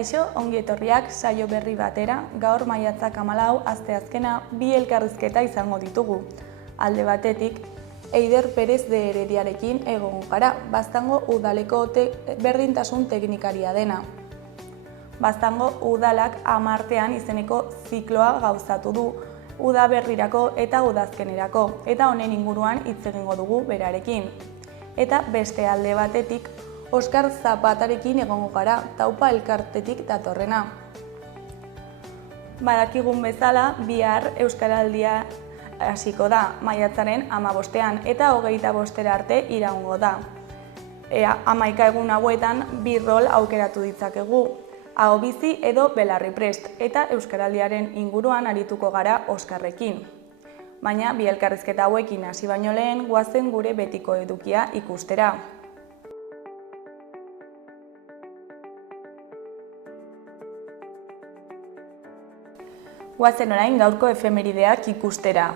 Kaixo, ongi etorriak saio berri batera, gaur maiatzak 14 asteazkena bi elkarrizketa izango ditugu. Alde batetik, Eider Perez de Herediarekin egongo gara, Baztango udaleko berdintasun teknikaria dena. Baztango udalak 10 artean izeneko zikloa gauzatu du, uda berrirako eta udazkenerako, eta honen inguruan hitz egingo dugu berarekin. Eta beste alde batetik, Oskar Zapatarekin egongo gara, Taupa elkartetik datorrena. Badakigun bezala, bihar Euskaraldia hasiko da, maiatzaren 15ean eta 25 arte iraungo da. 11 egun hauetan bi rol aukeratu ditzakegu, ahobizi edo belarriprest, eta Euskaraldiaren inguruan arituko gara Oskarrekin. Baina bi elkarrizketa hauekin hasi baino lehen, goazen gure betiko edukia ikustera. Goazen orain gaurko efemerideak ikustera.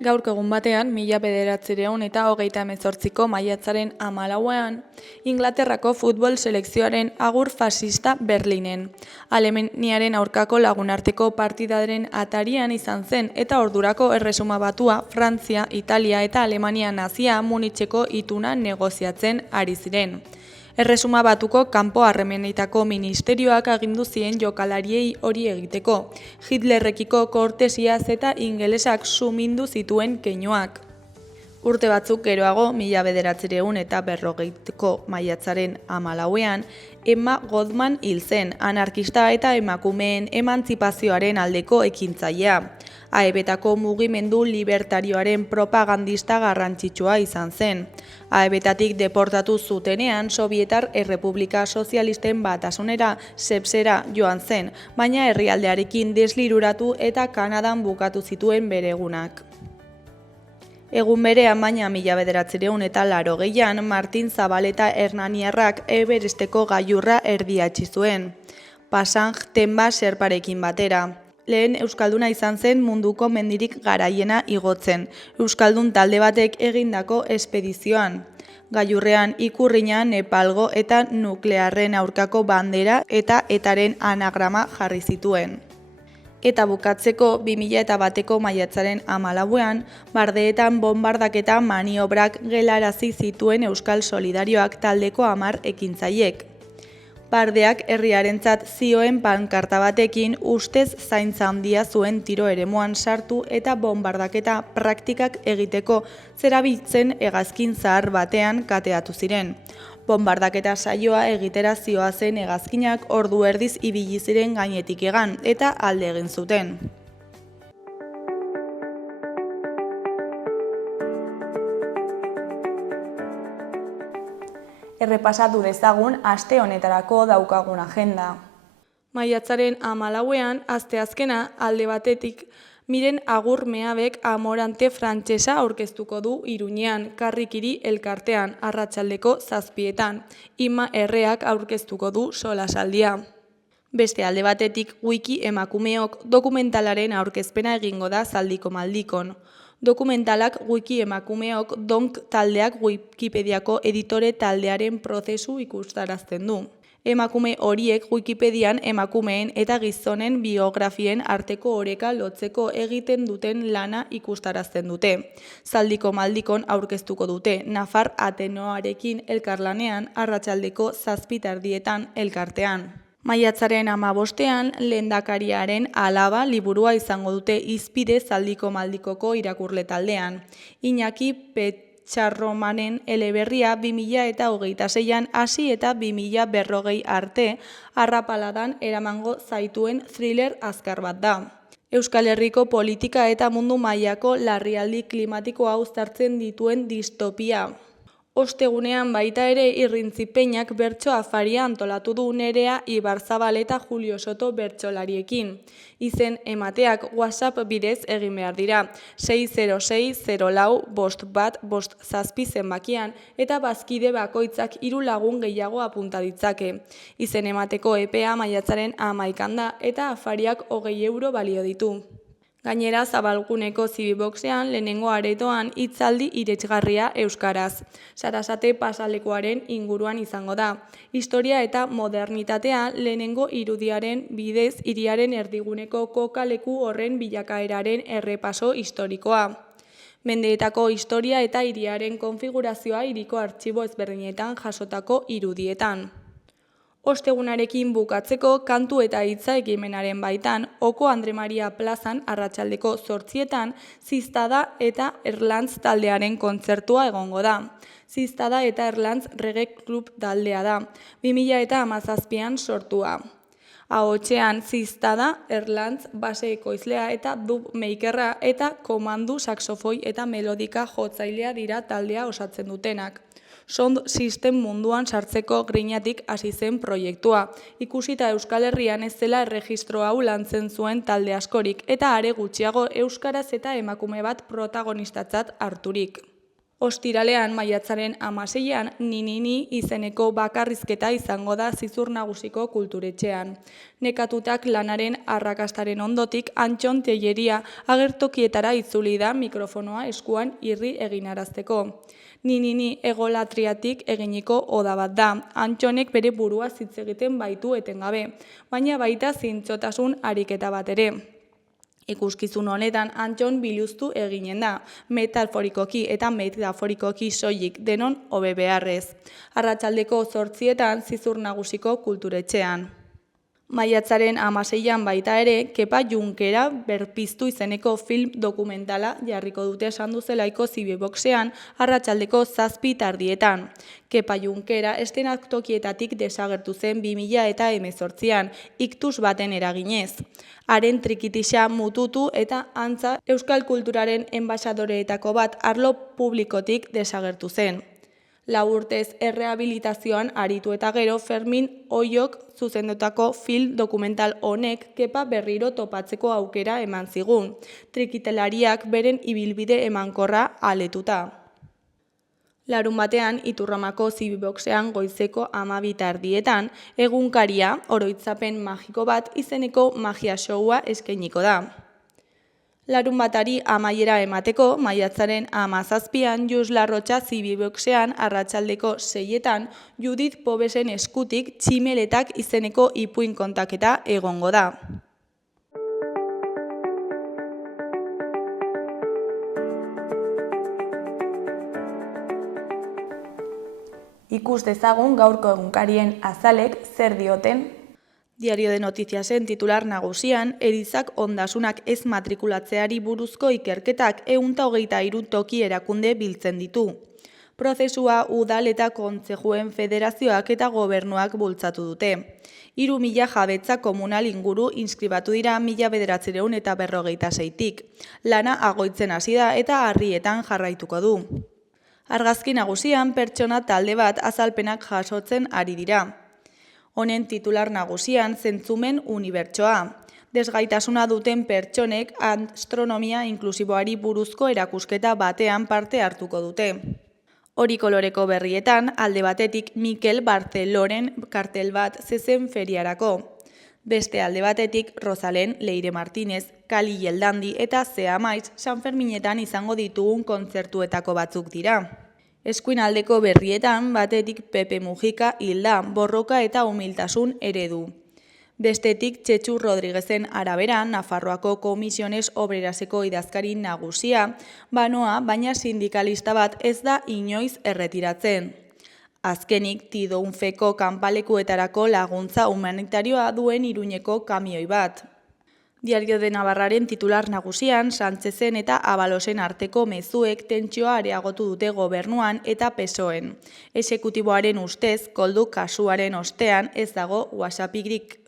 Gaurko egun batean, 1938ko maiatzaren 14ean, Inglaterrako futbol selekzioaren agur fasista Berlinen. Alemaniaren aurkako lagunarteko partidaren atarian izan zen eta ordurako Erresuma Batua, Frantzia, Italia eta Alemania nazia Munitzeko ituna negoziatzen ari ziren. Erresuma Batuko kanpo harremenetako ministerioak agindu zien jokalariei hori egiteko, Hitlerrekiko kortesiaz eta ingelesak sumindu zituen keinuak. Urte batzuk geroago, 1940ko maiatzaren 14ean, Emma Goldman hil zen, anarkista eta emakumeen emantzipazioaren aldeko ekintzailea. AEBetako mugimendu libertarioaren propagandista garrantzitsua izan zen. AEBetatik deportatu zutenean Sobietar Errepublika Sozialisten Batasunera, SEPSera joan zen, baina herrialdearekin desliruratu eta Kanadan bukatu zituen bere egunak. Egun berean, baina 1980an, Martin Zabaleta hernaniarrak Everesteko gailurra erdietsi zuen, Pasang Temba Sherparekin batera. Lehen euskalduna izan zen munduko mendirik garaiena igotzen, euskaldun talde batek egindako espedizioan. Gailurrean ikurrina, Nepalgo eta nuklearren aurkako bandera eta etaren anagrama jarri zituen. Eta bukatzeko, 2001ko maiatzaren 14ean, Bardeetan bonbardaketa maniobrak gelarazi zituen Euskal Solidarioak taldeko 10 ekintzailek. Bardeak herriarentzat zioen pankarta batekin ustez zaintza handia zuen tiro eremuan sartu eta bonbardaketa praktikak egiteko zerabiltzen hegazkin zahar batean kateatu ziren. Bonbardaketa saioa egitera zihoazen hegazkinak ordu erdiz ibili ziren gainetik hegan eta alde egin zuten. Errepasatu dezagun aste honetarako daukagun agenda. Maiatzaren 14ean, asteazkena alde batetik, Miren Agur Meabek Amorante frantsesa aurkeztuko du Iruñean, Karrikiri elkartean, arratsaldeko 7etan. Ima Erreak aurkeztuko du solasaldia. Beste alde batetik, Wiki emakumeok dokumentalaren aurkezpena egingo da Zaldiko Maldikon. Dokumentalak Wiki emakumeok donk taldeak Wikipediako editore taldearen prozesu ikustarazten du. Emakume horiek Wikipedian emakumeen eta gizonen biografien arteko oreka lotzeko egiten duten lana ikustarazten dute. Zaldiko Maldikon aurkeztuko dute, Nafar Ateneuarekin elkarlanean arratsaldeko 7:30 elkartean. Maiatzaren 15ean, Lehendakariaren alaba liburua izango dute hizpide Zaldiko Maldikoko irakurle taldean. Iñaki Petxarromanen eleberria 2026an hasi eta 2040 arte arrapaladan eramango zaituen thriller azkar bat da. Euskal Herriko politika eta mundu mailako larrialdi klimatikoa uztartzen dituen distopia. Ostegunean baita ere Irrintzi-Peñak bertso afaria antolatu du Nerea Ibarzabal eta Julio Soto bertsolariekin. Izen emateak WhatsApp bidez egin behar dira, 606-04-51-57 zenbakian eta bazkide bakoitzak 3 lagun gehiago apunta ditzake. Izen emateko epea maiatzaren 11an da eta afariak €20 balio ditu. Gainera, Zabalguneko Zibiboxean lehenengo aretoan hitzaldi iretsgarria euskaraz. Sarasate pasalekuaren inguruan izango da. Historia eta modernitatea lehenengo irudiaren bidez hiriaren erdiguneko kokaleku horren bilakaeraren errepaso historikoa. Mendeetako historia eta hiriaren konfigurazioa hiriko artxibo ezberdinetan jasotako irudietan. Ostegunarekin bukatzeko kantu eta hitza ekimenaren baitan, Oko Andre Maria plazan arratsaldeko 8etan Ziztada eta Erlantz taldearen kontzertua egongo da. Ziztada eta Erlantz Reggae Club taldea da, 2017an sortua. Ahotsean Ziztada, Erlantz base ekoizlea eta dub makerra eta komandu saxofoi eta melodika jotzailea dira taldea osatzen dutenak. Sound System munduan sartzeko grinatik hasi zen proiektua. Ikusita Euskal Herrian ez zela erregistro hau lantzen zuen talde askorik eta are gutxiago euskaraz eta emakume bat protagonistatzat harturik. Ostiralean maiatzaren 16an Ni izeneko bakarrizketa izango da Zizur Nagusiko kulturetxean. Nekatutak lanaren arrakastaren ondotik Antxon Telleria agertokietara itzuli da mikrofonoa eskuan irri eginarazteko. Ni egolatriatik eginiko oda bat da. Antxonek bere burua hitz egiten baitu etengabe, baina baita zintzotasun ariketa bat ere. Ikuskizun honetan Antxon biluztu eginen da, metaforikoki eta metaforikoki soilik denon hobe beharrez. Arratsaldeko 8etan Zizur Nagusiko kulturetxean. Maiatzaren 16an baita ere, Kepa Junkera berpiztu izeneko film dokumentala jarriko dute Sanduzelaiko Zibiboxean arratsaldeko 7:00 Kepa Junkera eszenatokietatik desagertu zen 2018an, iktus baten eraginez. Haren trikitixa mututu eta antza euskal kulturaren enbaxadoreetako bat arlo publikotik desagertu zen. 4 urtez errehabilitazioan aritu eta gero Fermin Oiok zuzendutako film dokumental honek Kepa berriro topatzeko aukera eman zigun, trikitelariak beren ibilbide emankorra aletuta. Larunbatean Iturramako Zibiboxean goizeko 12:30 egunkaria oroitzapen magiko bat izeneko magia showa eskainiko da. Larunbatari amaiera emateko, maiatzaren 17an Jus Larrotxa Zibiboxean arratsaldeko 6etan Judith Pobesen eskutik Tximeletak izeneko ipuin kontaketa egongo da. Ikus dezagun gaurko egunkarien azalek zer dioten. Diario de Notiziasen titular nagusian, erizak ondasunak ez matrikulatzeari buruzko ikerketak 123 toki erakunde biltzen ditu. Prozesua udal eta kontzejuen federazioak eta gobernuak bultzatu dute. 3.000 jabetza komunal inguru inskribatu dira 1956tik. Lana agoitzen hasi da eta harrietan jarraituko du. Argazki nagusian pertsona talde bat azalpenak jasotzen ari dira. Honen titular nagusian zentzumen unibertsoa. Desgaitasuna duten pertsonek astronomia inklusiboari buruzko erakusketa batean parte hartuko dute. Hori koloreko berrietan, alde batetik Mikel Barceloren kartel bat zezen feriarako. Beste alde batetik Rosalén Leire Martínez, Kali Yeldandi eta Zea Maiz Sanferminetan izango ditugun kontzertuetako batzuk dira. Eskuinaldeko berrietan batetik Pepe Mujica hilda, borroka eta humiltasun eredu. Bestetik Txetxu Rodriguezen arabera, Nafarroako Komisiones Obreraseko idazkari nagusia, banoa, baina sindikalista bat ez da inoiz erretiratzen. Azkenik, Tidounfeko kanpalekuetarako laguntza humanitarioa duen Iruñeko kamioi bat. Diario de Navarraren titular nagusian, Sánchezen eta Abalosen arteko mezuek tentsioa areagotu dute gobernuan eta PSOEn. Exekutiboaren ustez, koldu kasuaren ostean ez dago WhatsAppik.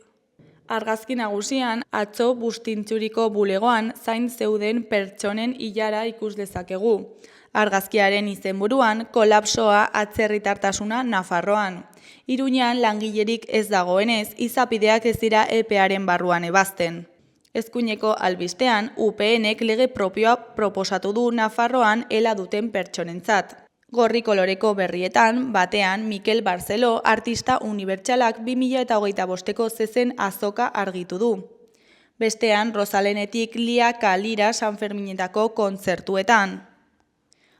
Argazki nagusian, atzo Bustintxuriko bulegoan zain zeuden pertsonen ilara ikus dezakegu. Argazkiaren izenburuan, kolapsoa atzerritartasuna Nafarroan. Iruñan langilerik ez dagoenez, izapideak ez dira epearen barruan ebazten. Eskuineko albistean, UPNek lege propioa proposatu du Nafarroan ela duten pertsonentzat. Gorri koloreko berrietan, batean, Mikel Barceló artista unibertsalak 2025ko zezen azoka argitu du. Bestean, Rosalenetik Lia Kalira Sanferminetako kontzertuetan.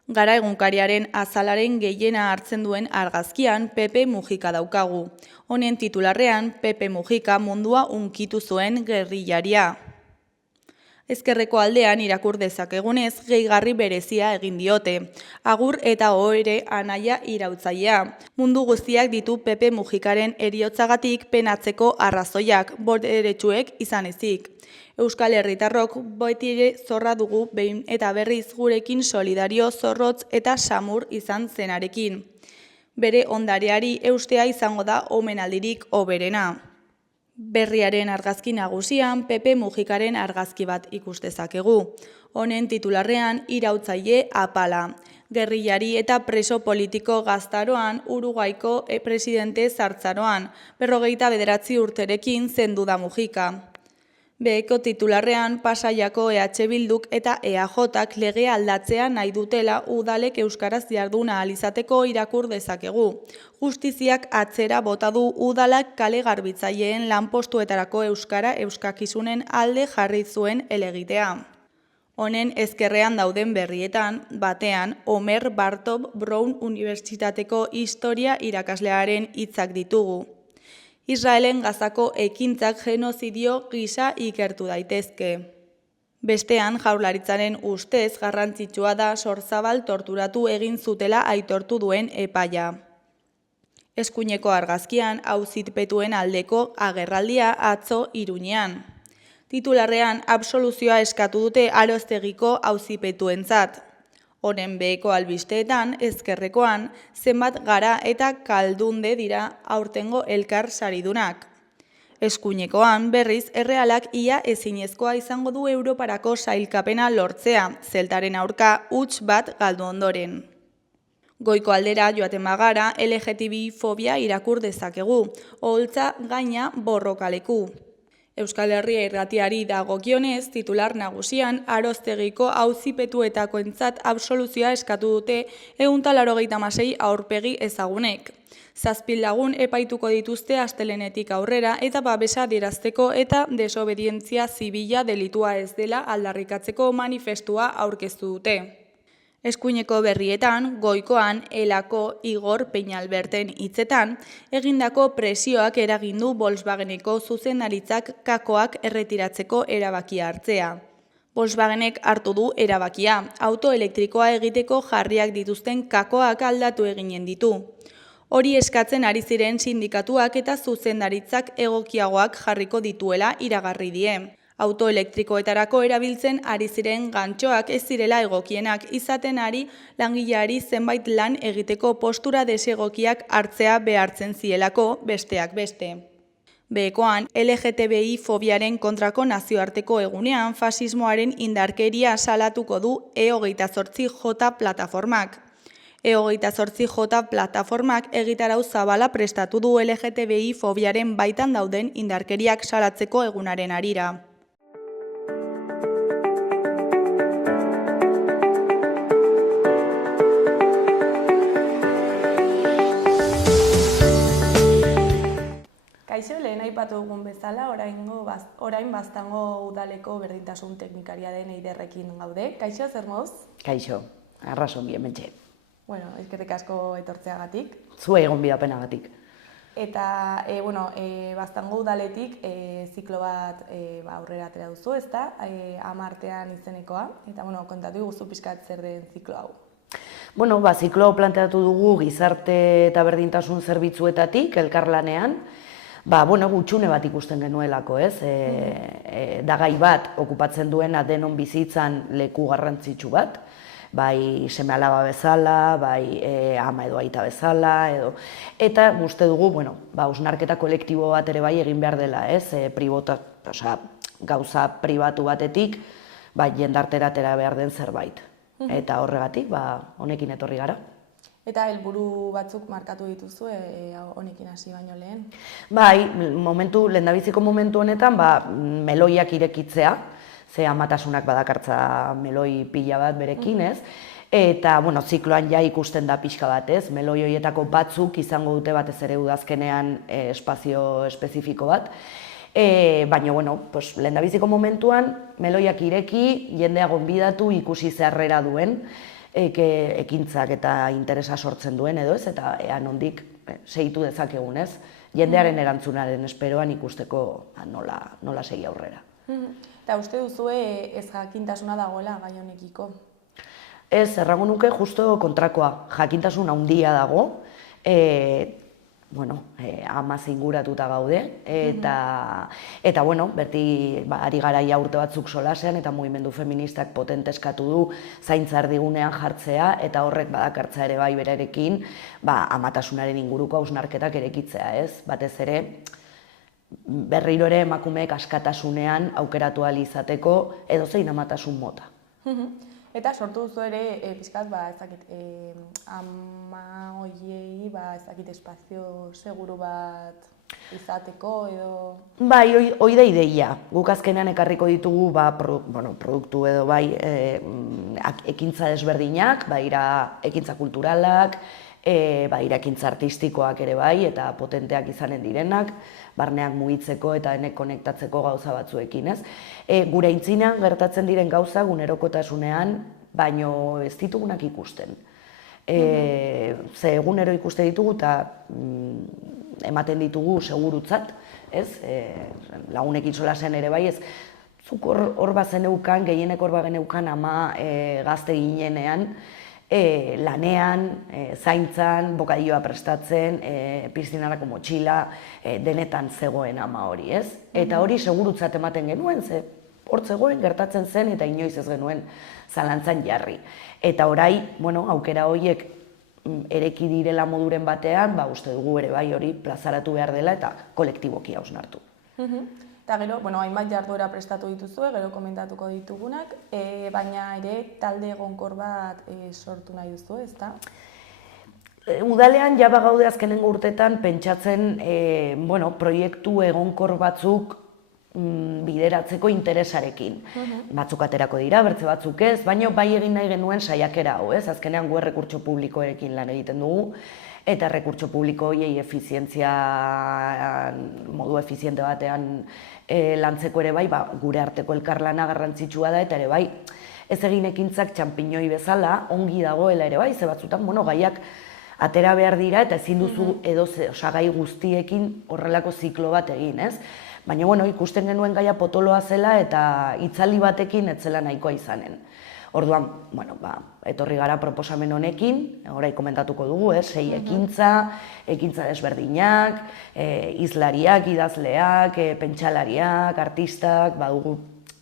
Gara egunkariaren azalaren gehiena hartzen duen argazkian Pepe Mujika daukagu. Honen titularrean Pepe Mujika mundua hunkitu zuen gerrillaria. Ezkerreko aldean irakur dezakegunez gehigarri berezia egin diote. Agur eta ohore anaia irautzailea. Mundu guztiak ditu Pepe Mujikaren heriotzagatik penatzeko arrazoiak, boteretsuek izan ezik. Euskal Herritarrok beti ere zorra dugu behin eta berriz gurekin solidario, zorrotz eta samur izan zenarekin. Bere ondareari eustea izango da omenaldirik hoberena. Berriaren argazki nagusian Pepe Mujikaren argazki bat ikus dezakegu. Honen titularrean irautzaile apala. Gerrillari eta preso politiko gaztaroan Uruguaiko presidente zartzaroan, 59 urterekin zendu da Mujika. Beheko titularrean Pasaiako EH Bilduk eta EAJak legea aldatzea nahi dutela udalek euskaraz jardun ahal izateko irakur dezakegu. Justiziak atzera bota du udalak kale garbitzaileen lanpostuetarako euskara euskakizunen alde jarri zuen helegitea. Honen ezkerrean dauden berrietan, batean, Omer Bartop Brown Unibertsitateko historia irakaslearen hitzak ditugu. Israelen Gazako ekintzak genozidio gisa ikertu daitezke. Bestean, Jaurlaritzaren ustez garrantzitsua da Sorzabal torturatu egin zutela aitortu duen epaia. Eskuineko argazkian auzipetuen aldeko agerraldia atzo Iruñean. Titularrean absoluzioa eskatu dute Aroztegiko auzipetuentzat. Honen beheko albisteetan, ezkerrekoan, zenbat gara eta kaldunde dira aurtengo elkar saridunak. Eskuinekoan, berriz, Errealak ia ezinezkoa izango du Europarako sailkapena lortzea, zeltaren aurka huts bat galdu ondoren. Goiko aldera joaten bagara, LGTBI fobia irakur dezakegu, oholtza gaina borrokaleku. Euskal Herria irratiari dagokionez, titular nagusian, Aroztegiko auzipetuetakoentzat absoluzioa eskatu dute 186 aurpegi ezagunek. 7 lagun epaituko dituzte astelehenetik aurrera eta babesa adierazteko eta desobedientzia zibila delitua ez dela aldarrikatzeko manifestua aurkeztu dute. Eskuineko berrietan, goikoan, Elako Igor Peñalberten hitzetan, egindako presioak eragindu Volkswageneko zuzendaritzak kakoak erretiratzeko erabakia hartzea. Volkswagenek hartu du erabakia, auto elektrikoa egiteko jarriak dituzten kakoak aldatu eginen ditu. Hori eskatzen ari ziren sindikatuak eta zuzendaritzak egokiagoak jarriko dituela iragarri die. Auto elektrikoetarako erabiltzen ari ziren gantxoak ez zirela egokienak izaten ari langileari zenbait lan egiteko postura desegokiak hartzea behartzen zielako besteak beste. Behekoan, LGTBI fobiaren kontrako nazioarteko egunean fasismoaren indarkeria salatuko du E28J plataformak. E28J plataformak egitarau zabala prestatu du LGTBI fobiaren baitan dauden indarkeriak salatzeko egunaren harira. Kaixo, lehen aipatu dugun bezala, orain Baztango udaleko berdintasun teknikaria den Eiderrekin gaude. Kaixo, zer moduz? Kaixo, arrazongi hementxe. Bueno, eskerrik asko etortzeagatik. Zue egon bidapenagatik. Eta, Baztango udaletik ziklo bat aurrera atera duzu, ezta? 10 artean izenekoa. Eta, kontatu guzu pixkat zer den ziklo hau. Ziklo planteatu dugu gizarte eta berdintasun zerbitzuetatik, elkarlanean. Gutxune bat ikusten genuelako, ez? Da gai bat okupatzen duena denon bizitzan leku garrantzitsu bat, bai seme-alaba bezala, bai ama edo aita bezala, eta uste dugu, hausnarketa kolektibo bat ere bai egin behar dela, ez? Gauza pribatu batetik, jendartera atera behar den zerbait. Eta horregatik, honekin etorri gara. Eta helburu batzuk markatu dituzu honekin hasi baino lehen? Lehendabiziko momentu honetan, meloiak irekitzea, ze amatasunak badakartza meloi pila bat berekin, ez? Eta, zikloan ja ikusten da pixka bat, ez? Meloi horietako batzuk izango dute batez ere udazkenean espazio espezifiko bat. Baina, bueno, lehendabiziko momentuan, meloiak ireki, jendea gonbidatu ikusi zeharrera duen, ekintzak eta interesa sortzen duen edo ez, eta ea nondik segitu dezakegun ez, jendearen erantzunaren esperoan ikusteko nola segi aurrera. Eta uste duzue ez jakintasuna dagoela gai honekiko? Ez, errango nuke justo kontrakoa, jakintasun handia dago, amaz inguratuta gaude, eta berti ari garaia urte batzuk solasean, eta mugimendu feministak potente eskatu du zaintza erdigunean jartzea, eta horrek badakartza ere bai berarekin amatasunaren inguruko hausnarketak erekitzea, ez? Batez ere, berriro ere emakumeek askatasunean aukeratu ahal izateko edozein amatasun mota. Eta sortu duzu ere, pixkat, ama hoiei, espazio seguru bat izateko edo... Bai, hoi da ideia. Guk azkenean ekarriko ditugu produktu edo ekintza desberdinak, ekintza kulturalak, ekintza artistikoak ere bai, eta potenteak izanen direnak, barneak mugitzeko eta denek konektatzeko gauza batzuekin, ez? Gure aintzinean gertatzen diren gauza gunerokotasunean, baino ez ditugunak ikusten. Ze egunero ikuste ditugu eta ematen ditugu segurutzat, ez? Lagunekin solasean ere bai, ez? Zuk hor bazeneukan, gehienek hor bageneukan ama gazte ginenean, lanean, zaintzan, bokadioa prestatzen, piztinarako motxila, denetan zegoen ama hori, ez? Eta hori segurutzat ematen genuen, ze hor zegoen gertatzen zen eta inoiz ez genuen zalantzan jarri. Eta orai, aukera horiek ereki direla moduren batean, uste dugu ere bai hori plazaratu behar dela eta kolektiboki hausnartu. Eta gero, hainbat jarduera prestatu dituzue, gero komentatuko ditugunak, baina ere talde egonkor bat sortu nahi duzu, ezta? Udalean jaba gaude azkenengo urtetan pentsatzen proiektu egonkor batzuk bideratzeko interesarekin. Batzuk aterako dira, bertze batzuk ez, baina bai egin nahi genuen saiakera hau, ez? Azkenean gu errekurtso publikoekin lan egiten dugu, eta errekurtso publiko horiei modu efiziente batean lantzeko ere bai, gure arteko elkarlana garrantzitsua da, eta ere bai, ez egin ekintzak txanpiñoi bezala, ongi dagoela ere bai, ze batzutan, gaiak atera behar dira, eta ezin duzu gai guztiekin horrelako ziklo bat egin, ez? Baina, ikusten genuen gaia potoloa zela, eta itzaldi batekin ez zela nahikoa izanen. Orduan, etorri gara proposamen honekin, orai komentatuko dugu, 6 ekintza desberdinak, hizlariak, idazleak, pentsalariak, artistak, badugu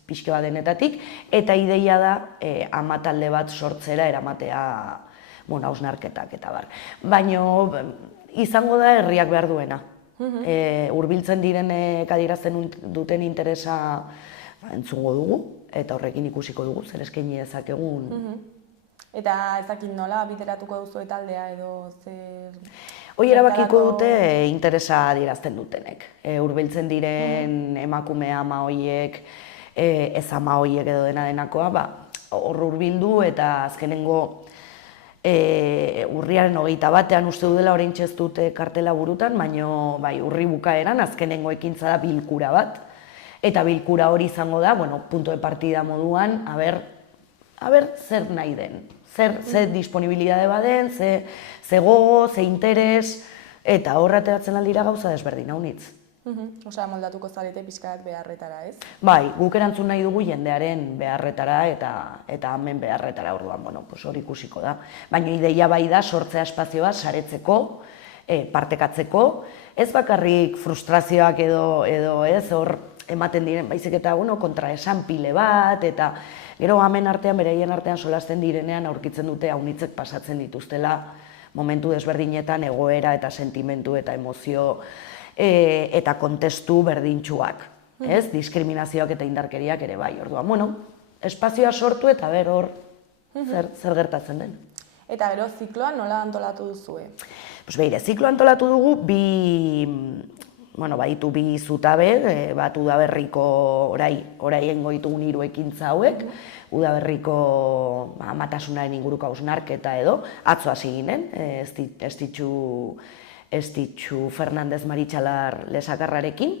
pixka bat denetatik, eta ideia da ama talde bat sortzera eramatea hausnarketak eta bar. Baina izango da herriak behar duena. Hurbiltzen direnek adierazten duten interesa entzungo dugu, eta horrekin ikusiko dugu, zer eskaini dezakegun. Eta ez dakit nola bideratuko duzu taldea edo zer... Hoi erabakiko dute interesa adierazten dutenek. Hurbiltzen diren emakume ama hoiek, ez ama hoiek edo denakoa, hor hurbildu eta azkenengo urriaren 21 uste dudela oraintxe ez dute kartela burutan, baina urri bukaeran azkenengo ekintza da bilkura bat. Eta bilkura hori izango da, punto de partida moduan, zer nahi den, zer disponibilidade baden, ze gogo, ze interes, eta horra ateratzen aldira gauza desberdin haunitz. Osea, moldatuko zarete pixkat beharretara, ez? Bai, guk erantzun nahi dugu jendearen beharretara eta hemen beharretara orduan, hori ikusiko da. Baina ideia bai da sortzea espazioa saretzeko, partekatzeko, ez bakarrik frustrazioak edo ez, hor ematen diren, baizik eta kontraesan pile bat, eta gero hemen artean, beraien artean solasten direnean aurkitzen dute haunitzek pasatzen dituztela momentu desberdinetan egoera eta sentimentu eta emozio eta kontestu berdintsuak, ez? Diskriminazioak eta indarkeriak ere bai, orduan, espazioa sortu eta ber hor zer gertatzen den. Eta gero zikloa nola antolatu duzue? Beire, zikloa antolatu dugu baditu bi zutabe, bat Udaberriko orain ditugun 3 ekintza hauek, Udaberriko amatasunaren inguruko hausnarketa edo, atzo hasi ginen, Estitxu Fernandez Maritxalar lesakarrarekin,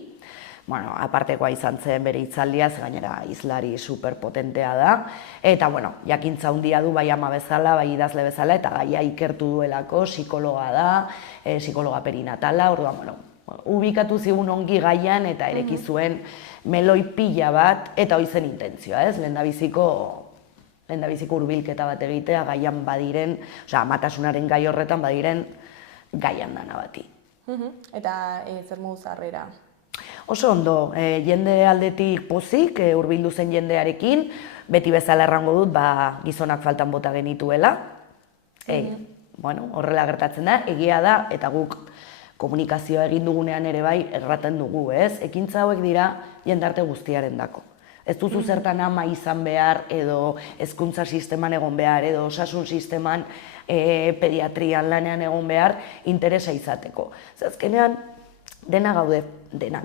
Bueno, apartekoa izan zen bere hitzaldiaz, gainera hizlari superpotentea da, eta bueno, jakintza handia du bai ama bezala, bai idazle bezala, eta gaia ikertu duelako, psikologa da, psikologa perinatala, orduan, bueno, ubikatu zigun ongi gaian eta ereki zuen meloi pila bat, eta hori zen intentzioa, ez? Lehendabiziko hurbilketa bat egitea gaian badiren, amatasunaren gai horretan badiren gaian dana bati. Eta zer moduz harrera? Oso ondo, jende aldetik pozik, hurbildu zen jendearekin, beti bezala errango dut, gizonak faltan bota genituela. Bueno, horrela gertatzen da, egia da, eta guk komunikazioa egin dugunean ere bai erraten dugu, ez? Ekintza hauek dira jendarte guztiaren dako. Ez duzu zertan ama izan behar, edo hezkuntza sisteman egon behar, edo osasun sisteman pediatrian lanean egon behar, interesa izateko. Azkenean, dena gaude,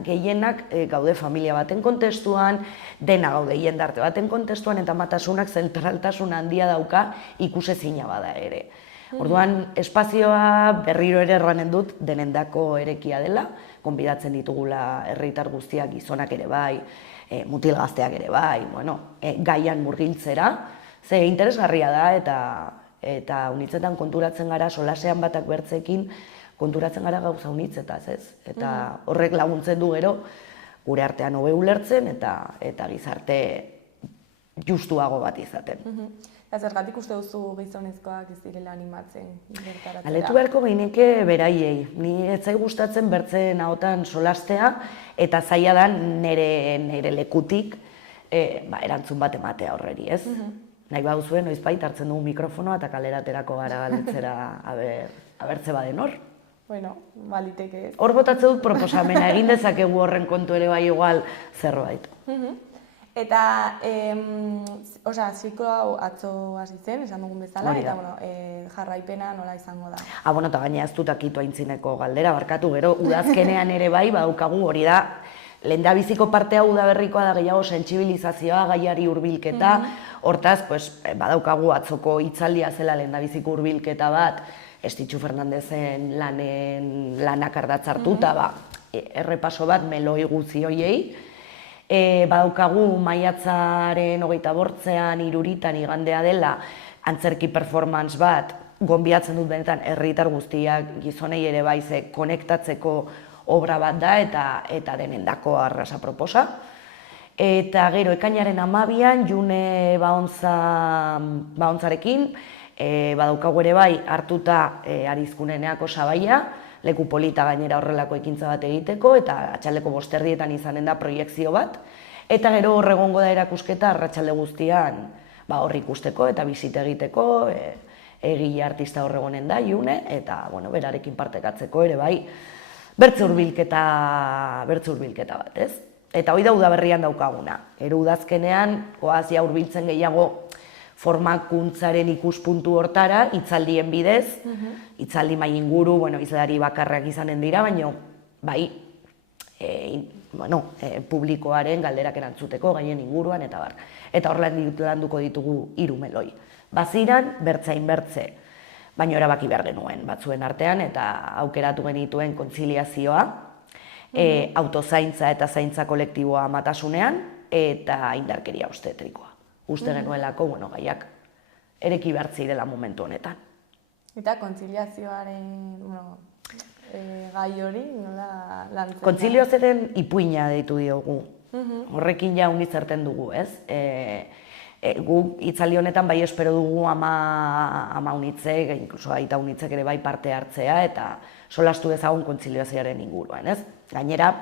gehienak gaude familia baten kontestuan, dena gaude jendarte baten kontestuan, eta amatasunak zentraltasun handia dauka ikusezina bada ere. Orduan, espazioa berriro ere erranen dut denendako erekia dela, gonbidatzen ditugula herritar guztiak, gizonak ere bai, mutil gazteak ere bai, gaian murgiltzera, ze interesgarria da eta unitzetan konturatzen gara, solasean batak bertzekin, konturatzen gara gauza unitzetaz, ez? Eta horrek laguntzen du gero, gure artean hobe ulertzen eta gizarte justuago bat izaten. Zergatik uste duzu gizonezkoak ez direla animatzen bertaratzera? Aletu beharko gehineke beraiei. Ni ez zait gustatzen bertzen ahotan solastea, eta zaila da nire lekutik erantzun bat ematea horreri, ez? Nahi baduzue, noizbait hartzen dugu mikrofonoa eta kaleraterako gara galdetzera abertze baden hor. Bueno, baliteke ez. Hor botatze dut proposamena, egin dezakegu horren kontu ere bai igual zerbait. Eta, ziklo hau atzo hasi zen, esan dugun bezala, eta jarraipena nola izango da? Eta gaina ez dut akitu aintzineko galdera, barkatu gero, udazkenean ere bai, badaukagu hori da, lehendabiziko partea udaberrikoa da gehiago sentsibilizazioa, gaiari hurbilketa, hortaz, badaukagu atzoko hitzaldia zela lehendabiziko hurbilketa bat, Estitxu Fernandezen lanak ardatzartuta, errepaso bat meloi guzti horiei. Badaukagu maiatzaren 28an Iruritan igandea dela antzerki performance bat, gonbidatzen dut benetan herritar guztiak gizonei ere bai ze konektatzeko obra bat da eta denendako arrasa proposa. Eta gero ekainaren 12an June Baontzarekin badaukagu ere bai hartuta Arizkuneneako sabaia, leku polita gainera horrelako ekintza bat egiteko, eta atxaldeko 5:00 izanen da proiekzio bat, eta gero hor egongo da erakusketa arratsalde guztian hor ikusteko eta bisita egiteko, egile artista hor egonen da, June, eta berarekin partekatzeko ere bai, bertze hurbilketa bat, ez? Eta hori da udaberrian daukaguna. Ero udazkenean, goaz ja hurbiltzen gehiago formakuntzaren ikuspuntu hortara, hitzaldien bidez, hitzaldi mai inguru, hizlari bakarrak izanen dira, baina bai, publikoaren galderak erantzuteko, gaien inguruan, eta bar. Eta hor landuko ditugu 3 meloi. Baziran, bertzain bertze, baina erabaki behar genuen batzuen artean, eta aukeratu genituen kontziliazioa, autozaintza eta zaintza kolektiboa amatasunean, eta indarkeria obstetrikoa. Uste genuelako, gaiak ereki behar zirela momentu honetan. Eta kontziliazioaren gai hori nola lantzen da? Kontziliazioaren ipuina deitu diogu. Horrekin ja unitzerten dugu, ez? Gu hitzaldi honetan bai espero dugu ama unitzek, inkluso aita unitzek ere bai parte hartzea, eta solastu dezagun kontziliazioaren inguruan, ez? Gainera,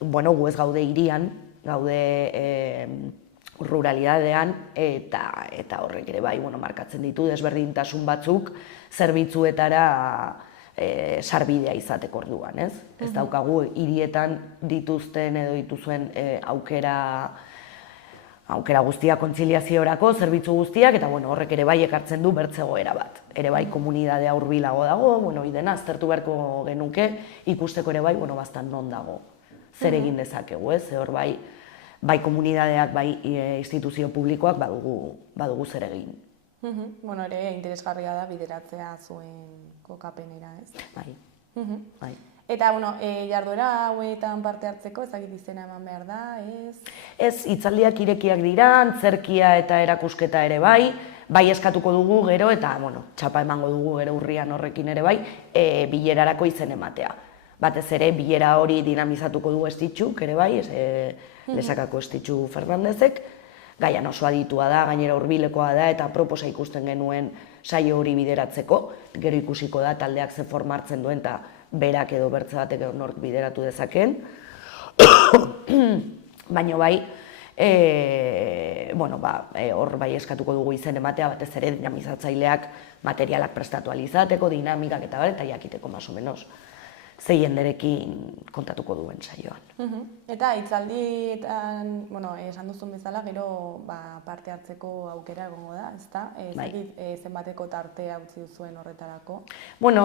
gu ez gaude hirian, gaude ruralidadean, eta horrek ere bai, markatzen ditu desberdintasun batzuk zerbitzuetara sarbidea izateko orduan, ez? Ez daukagu hirietan dituzten edo dituzuen aukera guztia kontziliaziorako, zerbitzu guztiak, eta horrek ere bai ekartzen du bertzegoera bat. Ere bai komunidadea hurbilago dago, idena aztertu beharko genuke, ikusteko ere bai, bastan non dago. Zer egin dezakegu, ez? Hor bai komunidadeak, bai instituzio publikoak badugu zer egin. Ere interesgarria da bideratzea zuen kokapenera, ez? Bai. Eta, jarduera hauetan parte hartzeko, ezagik izena eman behar da, ez? Ez, hitzaldiak irekiak dira, antzerkia eta erakusketa ere bai eskatuko dugu gero, eta, txapa emango dugu gero urrian horrekin ere bai, bilerarako izen ematea. Batez ere, bilera hori dinamizatuko dugu Estitxuk ere bai, Lesakako Estitxu Fernandezek, gaian oso aditua da, gainera hurbilekoa da, eta proposa ikusten genuen saio hori bideratzeko, gero ikusiko da taldeak ze forma hartzen duen, eta berak edo bertze batek nork bideratu dezakeen. Baina bai, hor bai eskatuko dugu izen ematea, batez ere dinamizatzaileak materialak prestatu alizateko, dinamikak eta jakiteko más o menos zei jenderekin kontatuko duen saioan. Eta hitzaldietan, esan duzun bezala, gero parte hartzeko aukera egongo da, ezta? Zenbateko tartea utzi duzuen horretarako?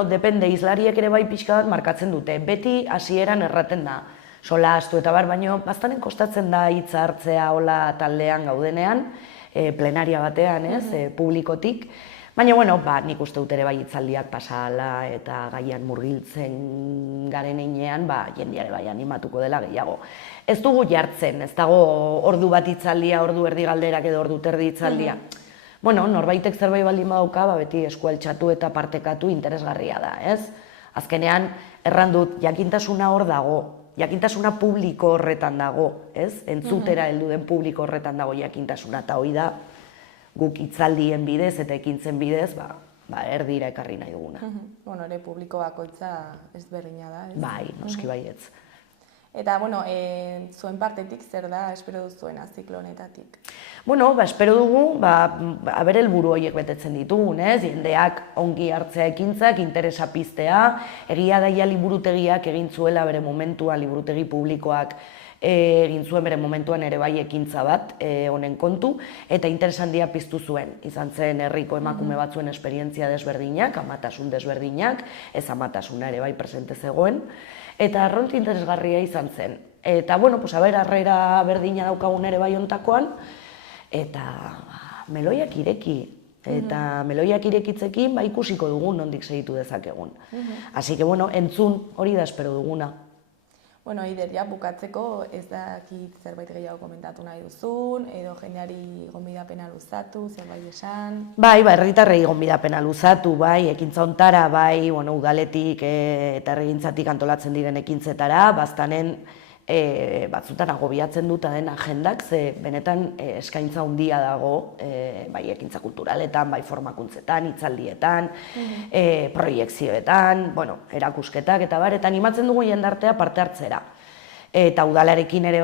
Depende, hizlariek ere bai pixka bat markatzen dute. Beti hasieran erraten da, sola astu eta baina bastanen kostatzen da hitza hartzea hola taldean gaudenean, plenaria batean, publikotik. Baina, nik uste dut ere bai hitzaldiak pasala eta gaian murgiltzen garen einean, jendeare bai animatuko dela gehiago. Ez dugu jartzen, ez dago ordu bat hitzaldia, ordu erdi galderak edo ordu terdi hitzaldia. Norbaitek zerbait baldin badauka, beti eskualtxatu eta partekatu interesgarria da, ez? Azkenean, erran dut, jakintasuna hor dago, jakintasuna publiko horretan dago, ez? Entzutera heldu den publiko horretan dago jakintasuna, eta hori da, guk hitzaldien bidez eta ekintzen bidez, erdira ekarri nahi duguna. Ere publiko bakoitza ezberdina da, ez? Bai, noski baietz. Eta, zuen partetik zer da espero duzuena ziklo honetatik? Espero dugu, helburu horiek betetzen ditugun, ez? Jendeak ongi hartzea ekintzak, interesa piztea, egia daia liburutegiak egin zuela bere momentuan, liburutegi publikoak egin zuen bere momentuan ere bai ekintza bat honen kontu, eta interes handia piztu zuen. Izan zen herriko emakume batzuen esperientzia desberdinak, amatasun desberdinak, ez amatasuna ere bai presente zegoen, eta arront interesgarria izan zen. Eta, harrera berdina daukagun ere bai ontakoan, eta meloiak ireki. Eta meloiak irekitzekin ikusiko dugun nondik segitu dezakegun. Así que, entzun hori da espero duguna. Eider, bukatzeko ez dakit zerbait gehiago komentatu nahi duzun, edo jendeari gonbidapena luzatu, zerbait esan? Herritarrei gonbidapena luzatu, ekintza hontara, udaletik eta herrigintzatik antolatzen diren ekintzetara, baztanen batzutan agobiatzen dut den agendak, ze benetan eskaintza handia dago, ekintza kulturaletan, formakuntzetan, hitzaldietan, proiekzioetan, erakusketak eta eta animatzen dugu jendartea parte hartzera. Eta udalarekin ere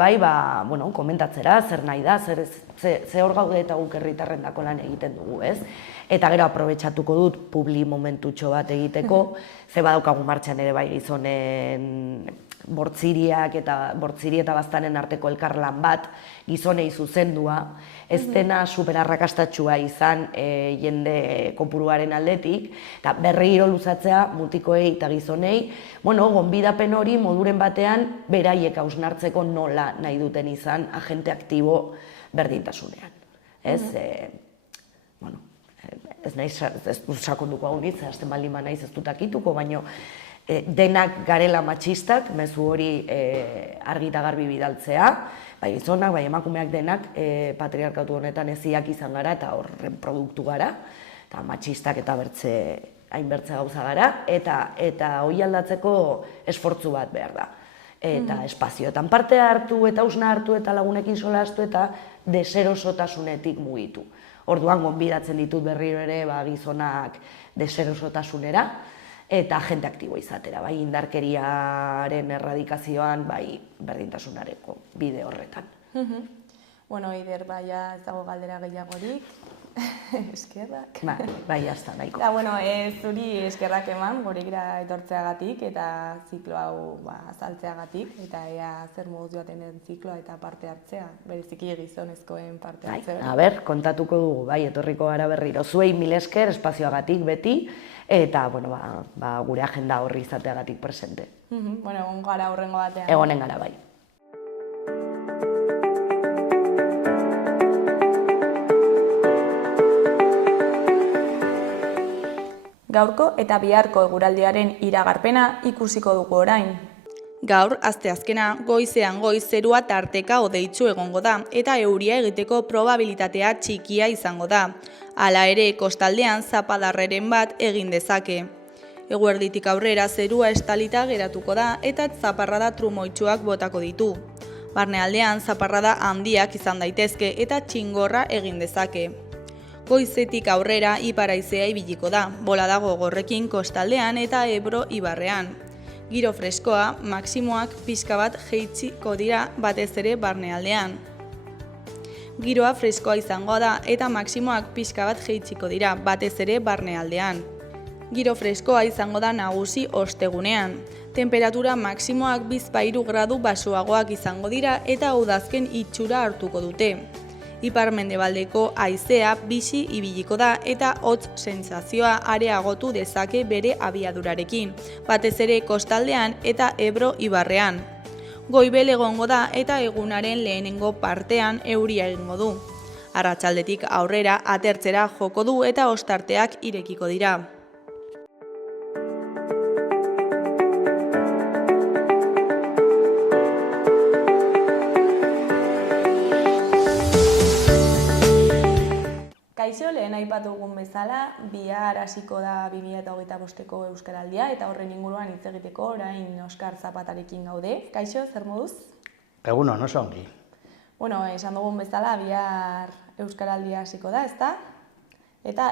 komentatzera, zer nahi da, ze hor gaude eta guk herritarrendako lan egiten dugu, ez? Eta gero aprobetxatuko dut publi momentutxo bat egiteko, ze badaukagu martxan ere gizonen bortziri eta baztanen arteko elkarlan bat, gizonei zuzendua, ez dena superarrakastatxua izan jende kopuruaren aldetik, eta berriro luzatzea mutikoei eta gizonei, gonbidapen hori moduren batean beraiek hausnartzeko nola nahi duten izan agente aktibo berdintasunean. Ez naiz, ez dut sakonduko hau nitz, azten baldin ba naiz ez dut akituko, baina denak garela matxistak, mezu hori argi eta garbi bidaltzea, bai gizonak, bai emakumeak denak patriarkatu honetan eziak izan gara eta horren produktu gara, eta matxistak eta hainbertze gauza gara, eta hori aldatzeko esfortzu bat behar da. Eta espazioetan parte hartu eta hausna hartu eta lagunekin solastu eta deserosotasunetik mugitu. Orduan gonbidatzen ditut berriro ere gizonak deserosotasunera, eta agente aktibo izatera, indarkeriaren erradikazioan, berdintasunareko bide horretan. Eider, ez dago galdera gehiagorik, eskerrak. Jazta, nahiko. Zuri eskerrak eman, gurekira etortzeagatik eta ziklo hau azaltzeagatik, eta ea zer moduz joaten den zikloa eta parte hartzea, bereziki gizonezkoen parte hartzea. Kontatuko dugu, etorriko gara berriro. Zuei mil esker, espazioagatik beti, eta gure agenda horri izateagatik presente. Egon gara horrengo batean. Egonen gara, bai. Gaurko eta biharko eguraldiaren iragarpena ikusiko dugu orain. Gaur, asteazkena, goizean goiz zerua tarteka hodeitsu egongo da eta euria egiteko probabilitatea txikia izango da. Hala ere, kostaldean zapadarreren bat egin dezake. Eguerditik aurrera zerua estalita geratuko da eta zaparrada trumoitsuak botako ditu. Barnealdean zaparrada handiak izan daitezke eta txingorra egin dezake. Goizetik aurrera ipar-haizea ibiliko da, bolada gogorrekin kostaldean eta Ebro ibarrean. Giro freskoa, maximoak pixka bat jaitsiko dira batez ere barnealdean. Giroa freskoa izango da eta maximoak pixka bat jaitsiko dira batez ere barnealdean. Giro freskoa izango da nagusi ostegunean. Temperatura maximoak 2-3 gradu baxuagoak izango dira eta udazken itxura hartuko dute. Ipar-mendebaldeko haizea bizi ibiliko da eta hotz sentsazioa areagotu dezake bere abiadurarekin, batez ere kostaldean eta Ebro ibarrean. Goibel egongo da eta egunaren lehenengo partean euria egingo du. Arratsaldetik aurrera atertzera joko du eta ostarteak irekiko dira. Kaixo, lehen aipatu dugun bezala, bihar hasiko da 2025ko Euskaraldia eta horren inguruan hitz egiteko orain Oskar Zapatarekin gaude. Kaixo, zer moduz? Egunon, oso ongi. Bueno, esan dugun bezala bihar Euskaraldia hasiko da, ezta? Eta,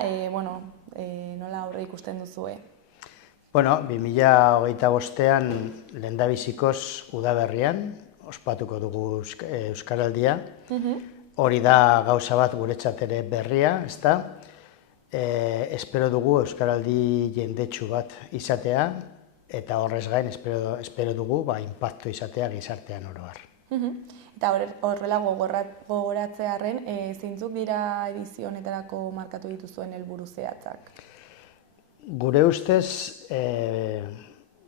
nola aurre ikusten duzue? Bueno, 2025an lehendabizikoz udaberrian ospatuko dugu Euskaraldia. Hori da gauza bat guretzat ere berria, ezta? Espero dugu Euskaraldi jendetsu bat izatea, eta horrez gain espero dugu inpaktu izatea gizartean oro har. Eta horrela gogoratzearren, zeintzuk dira edizio honetarako markatu dituzuen helburu zehatzak? Gure ustez,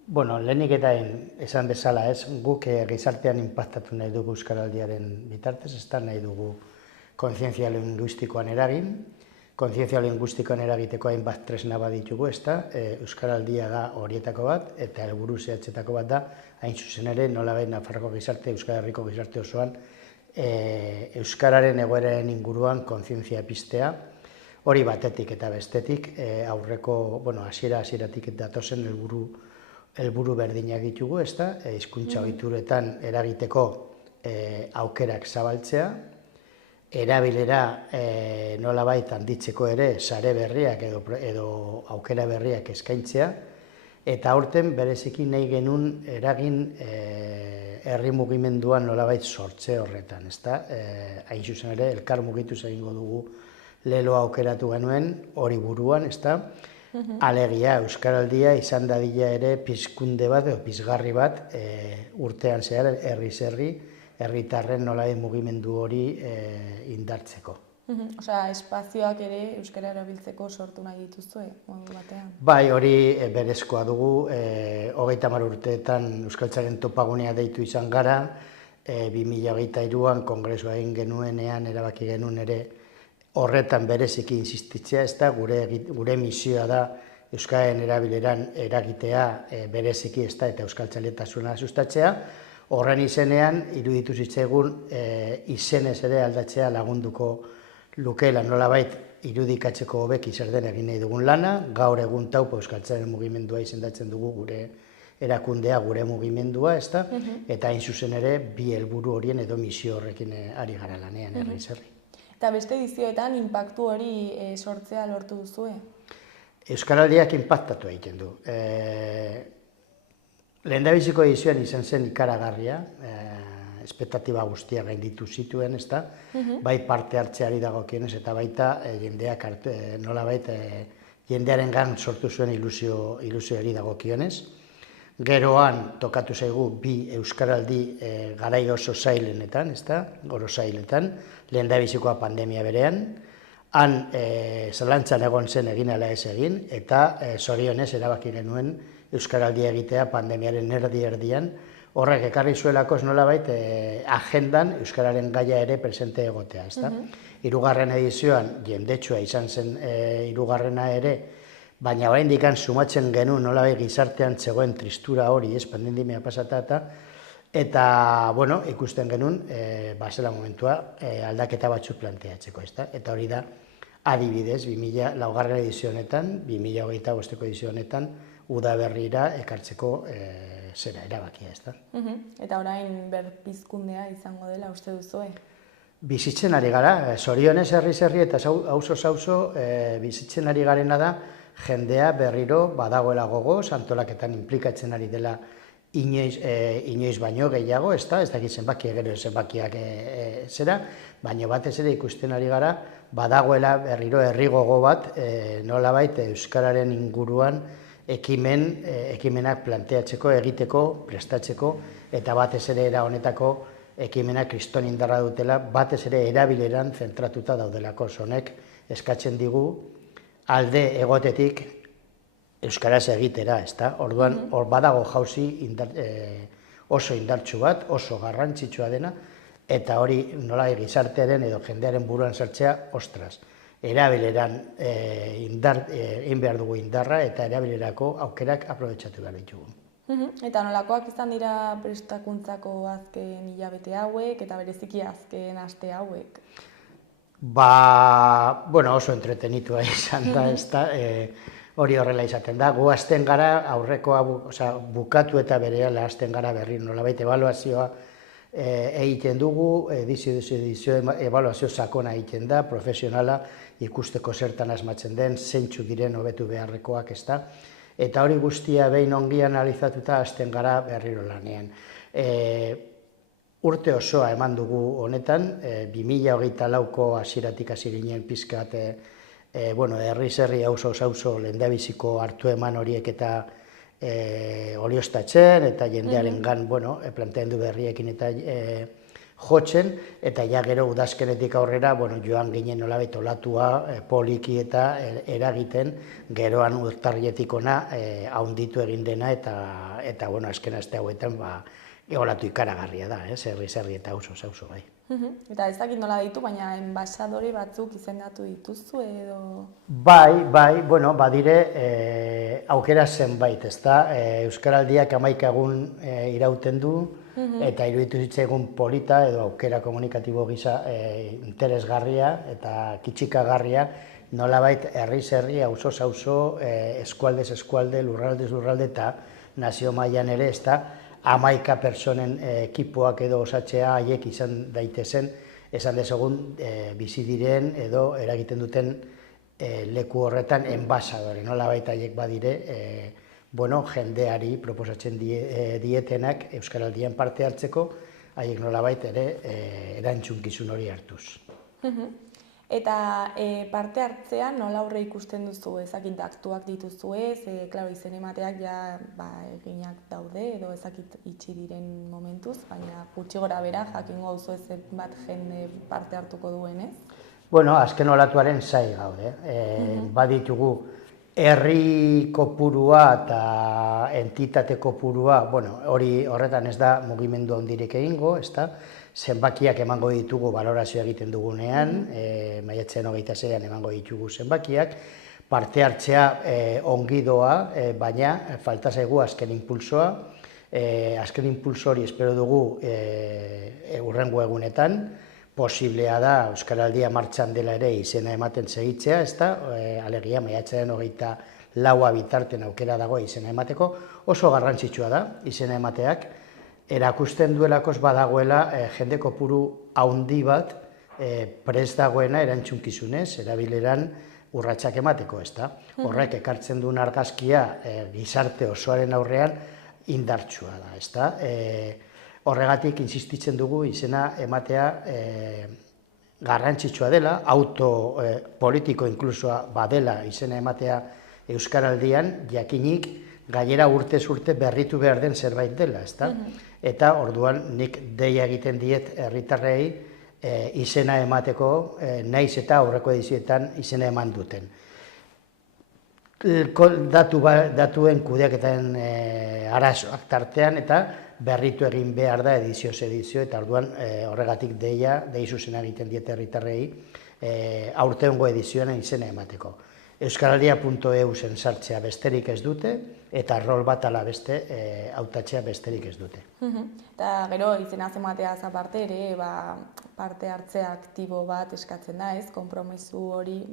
lehenik eta esan bezala ez, guk gizartean inpaktatu nahi dugu Euskaraldiaren bitartez, ez da nahi dugu kontzientzia linguistikoan eragin. Kontzientzia linguistikoan eragiteko hainbat tresna baditugu, ez da, Euskaraldia da horietako bat, eta helburu zehatzetako bat da, hain zuzen ere, nolabait Nafarroko gizarte, Euskal Herriko gizarte osoan, Euskararen egoeraren inguruan kontzientzia piztea, hori batetik eta bestetik, aurreko, hasieratik datozen helburu berdinak ditugu, ez da, hizkuntza ohituretan eragiteko aukerak zabaltzea, erabilera nolabait handitzeko ere sare berriak edo aukera berriak eskaintzea, eta aurten bereziki nahi genuen eragin herri mugimenduan nolabait sortze horretan, ez da, hain zuzen ere, elkar mugituz egingo dugu leloa aukeratu genuen, hori buruan, ez da, alegia Euskaraldia izan dadila ere pizkunde bat edo pizgarri bat urtean zehar herriz herri, herritarren nolabait mugimendu hori indartzeko. Osea, espazioak ere euskara erabiltzeko sortu nahi dituzue, modu batean? Bai, hori berezkoa dugu, 30 urteetan Euskaltzaren topagunea deitu izan gara, 2023an kongresua egin genuenean erabaki genuen ere horretan bereziki insistitzea, ez da, gure misioa da euskararen erabileran eragitea bereziki, ez da, eta euskaltzaletasuna sustatzea. Horren izenean, iruditu zitzaigun izenez ere aldatzea lagunduko lukeela nolabait irudikatzeko hobeki zer den egin nahi dugun lana, gaur egun Taupo Euskaltzaren mugimendua izendatzen dugu gure erakundea, gure mugimendua, ez da, eta hain zuzen ere bi helburu horien edo misio horrekin ari gara lanean herriz herri. Eta beste edizioetan inpaktu hori sortzea lortu duzue? Euskaraldiak inpaktatu egiten du. Lehendabiziko edizioan izan zen ikaragarria, espektatiba guztiak gainditu zituen, ez da, bai parte hartzeari dagokionez eta baita jendeak nolabait jendearen gan sortu zuen ilusioari dagokionez. Geroan tokatu zaigu bi Euskaraldi garai oso zailenetan, ez da, oro zailetan, lehendabizikoa pandemia berean, han zalantzan egon zen egin ala ez egin, eta zorionez erabaki genuen Euskaraldia egitea pandemiaren erdi-erdian, horrek ekarri zuelako nolabait agendan Euskararen gaia ere presente egotea, ezta? Hirugarren edizioan jendetsua izan zen hirugarrena ere baina oraindik sumatzen genuen nolabait gizartean zegoen tristura hori, pandemia pasata eta bueno, ikusten genuen zela momentua aldaketa batzuk planteatzeko, ezta? Eta hori da adibidez 2004 edizio honetan, 2025 edizio honetan udaberrira ekartzeko erabakia, ezta? Eta orain berpizkundea izango dela uste duzue? Bizitzen ari gara, zorionez herri eta auzo bizitzen ari garena da jendea berriro badagoela gogoz, antolaketan inplikatzen ari dela inoiz baino gehiago, ez dakit zenbakiak gero zenbakiak zera, baina batez ere ikusten ari gara, badagoela berriro herri gogo bat, nolabait euskararen inguruan ekimenak planteatzeko, egiteko, prestatzeko, eta batez ere era honetako ekimenak kriston indarra dutela, batez ere erabileran zentratuta daudelako. Honek eskatzen digu alde egotetik euskaraz egitera, ezta? Orduan, hor badago jauzi oso indartsu bat, oso garrantzitsua dena, eta hori nola gizartearen edo jendearen buruan sartzea, ostras, erabileran egin behar dugu indarra eta erabilerako aukerak aprobetxatu behar ditugu. Eta nolakoak izan dira prestakuntzako azken hilabete hauek eta bereziki azken aste hauek? Bueno, oso entretenitua izan da, ezta? Hori horrela izaten da. Gu hasten gara, aurrekoa bukatu eta berehala hasten gara berri nolabait ebaluazioa egiten dugu, edizio ebaluazio sakona egiten da, profesionala ikusteko zertan asmatzen den, zeintzuk diren hobetu beharrekoak, ezta? Eta hori guztia behin ongi analizatuta hasten gara berriro lanean. Urte osoa eman dugu honetan, 2024ko hasieratik hasi ginen pizkat, herriz-herri auzo lehendabiziko hartu eman horiek eta olioztatzen, eta jendearengan planteamendu berriekin eta jotzen, eta ja gero udazkenetik aurrera joan ginen nolabait olatua poliki eta eragiten, geroan urtarrietik ona haunditu egin dena, eta azken aste hauetan olatu ikaragarria da, herri-herri eta auzo bai. Eta ez dakit nola ditu, baina enbaxadore batzuk izendatu dituzu edo... Bai, badire aukera zenbait, ezta? Euskaraldiak 11 egun irauten du, eta iruditu zitzaigun polita edo aukera komunikatibo gisa interesgarria eta kitxikagarria, nolabait herriz-herri, auzoz-auzo, eskualdez eskualde, lurraldez lurralde eta nazio mailan ere, ezta? 11 pertsonen ekipoak edo osatzea haiek izan daitezen, esan dezagun bizi diren edo eragiten duten leku horretan enbasadore, nolabait haiek badire jendeari proposatzen dietenak euskaraldian parte hartzeko, haiek nolabait ere erantzunkizun hori hartuz. Eta parte hartzean nola aurre ikusten duzu, ezakit aktuak dituzue, izen emateak eginak daude edo ezakit itxi diren momentuz, baina gutxi gora bera jakingo duzu ez bat jende parte hartuko duenez? Azken olatuaren zai gaude. Baditugu herri kopurua eta entitate kopurua, hori horretan ez da mugimendu handirik egingo, ezta? Zenbakiak emango ditugu balorazioa egiten dugunean, maiatzen 26an emango ditugu zenbakiak, parte hartzea ongi doa, baina falta zaigu azken impulsoa, azken impulso hori espero dugu hurrengo egunetan, posiblea da Euskaraldia martxan dela ere izena ematen segitzea, ezta? Alegia maiatzen 24a bitarten aukera dago izena emateko, oso garrantzitsua da izena emateak, erakusten duelakoz badagoela jende kopuru haundi bat prest dagoena erantzunkizunez, erabileran urratsak emateko, ezta? Horrek ekartzen duen argazkia gizarte osoaren aurrean indartsua da, ezta? Horregatik insistitzen dugu izena ematea garrantzitsua dela, autopolitiko inklusoa badela izena ematea euskaraldian, jakinik gainera urtez urte berritu behar den zerbait dela, ezta? Eta orduan nik deia egiten diet herritarrei izena emateko, naiz eta aurreko edizioetan izena eman duten. Datuen kudeaketaren arazoak tartean eta berritu egin behar da edizioz edizio, eta orduan horregatik dei zuzena egiten diet herritarrei aurtengo edizioan izena emateko. euskaraldia.eu-en sartzea besterik ez dute, eta rol bat ala beste hautatzea besterik ez dute. Eta gero izena emateaz aparte ere, parte hartzea aktibo bat eskatzen da, ez? Konpromisu hori,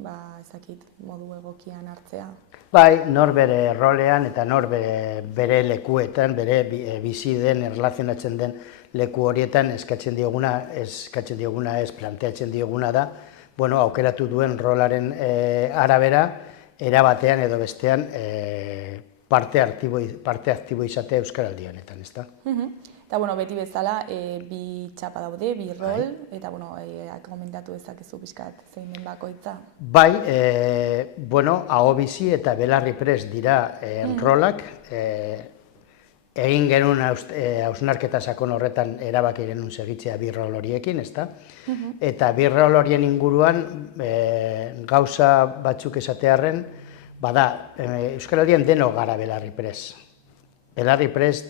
ezakit, modu egokian hartzea. Bai, nor bere rolean eta nor bere lekuetan, bere bizi den, erlazionatzen den leku horietan eskatzen dioguna, planteatzen dioguna da, aukeratu duen rolaren arabera, erabatean edo bestean parte aktibo izatea Euskaraldi honetan, ezta? Eta, beti bezala, bi txapa daude, bi rol, eta, komentatu ezakezu pixkat zein den bakoitza. Bai, aho bizi eta belarri prest dira rolak, egin genuen hausnarketa sakon horretan erabaki genuen segitzea bi rol horiekin, ezta? Eta bi rol horien inguruan gauza batzuk esatearren, Euskaraldian denok gara belarri prest. Belarri prest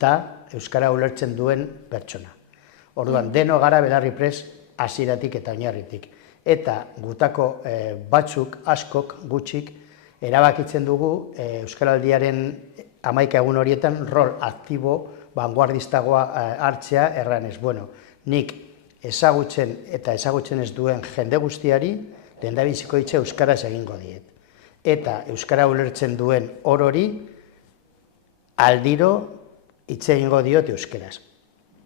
da Euskara ulertzen duen pertsona. Orduan, denok gara belarri prest hasieratik eta oinarritik. Eta gutako batzuk, askok, gutxik, erabakitzen dugu Euskaraldiaren 11 egun horietan rol aktibo, vanguardistagoa hartzea erranez. Nik ezagutzen eta ezagutzen ez duen jende guztiari, lehendabiziko hitza euskaraz egingo diet. Eta euskara ulertzen duen orori aldiro hitz egingo diot euskaraz.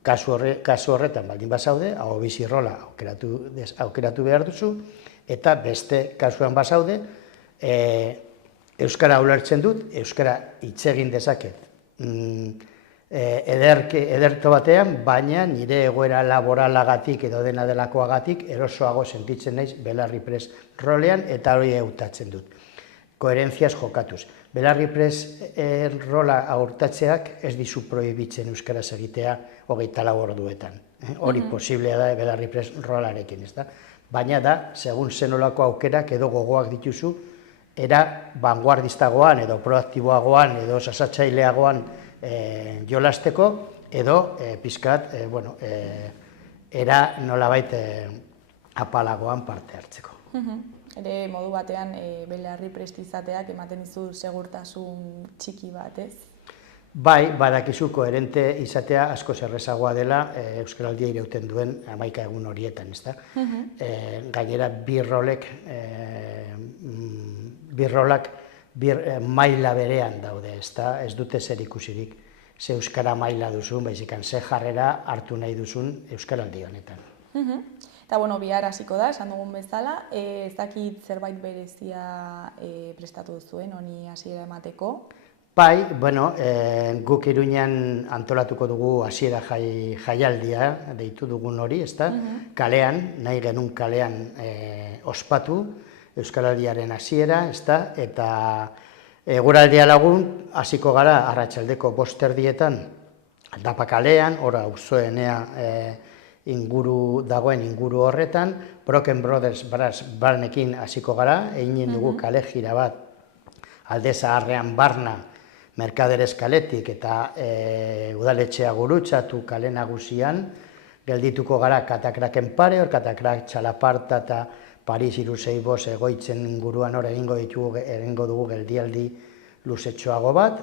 Kasu horretan baldin bazaude, aho bizi rola aukeratu behar duzu, eta beste kasuan bazaude, euskara ulertzen dut, euskara hitz egin dezaket ederto batean, baina nire egoera laboralagatik edo dena delakoagatik erosoago sentitzen naiz belarri prest rolean eta hori hautatzen dut. Koherentziaz jokatuz. Belarri prest rola haurtatzeak ez dizu prohibitzen euskaraz egitea 24 orduetan. Hori posiblea da belarri prest rolarekin, ez da? Baina da, segun zenolako aukerak edo gogoak dituzu, era vanguardistagoan edo proaktiboagoan edo sasatzaileagoan jolasteko edo pixkat, era nolabait apalagoan parte hartzeko. Ere modu batean belarri prest izateak ematen dizu segurtasun txiki bat, ez? Bai, badakizu koherente izatea asko errazagoa dela Euskaraldia irauten duen 11 egun horietan, ezta? Gainera bi rolak maila berean daude, ezta? Ez dute zer ikusirik ze euskara maila duzun, baizik ze jarrera hartu nahi duzun Euskaraldi honetan. Eta, bihar hasiko da, esan dugun bezala, ez dakit zerbait berezia prestatu duzuen, honi hasiera emateko? Bai, guk Iruñan antolatuko dugu hasiera jaialdia, deitu dugun hori, ezta? Kalean, nahi genuen kalean ospatu, Euskaraldiaren hasiera, ezta? Eta eguraldia lagun, hasiko gara arratsaldeko 5:00 Aldapa kalean, ora auzoenea dagoen inguru horretan, Broken Brothers barnekin hasiko gara, egin dugu kale jira bat Alde Zaharrean barna Merkaderez kaletik eta udaletxea gurutzatu kale nagusian, geldituko gara Katakraken pare, hor Katakrak, Txalaparta eta Paris Iruseibos egoitzen inguruan hor egingo dugu geldialdi luzetxoago bat.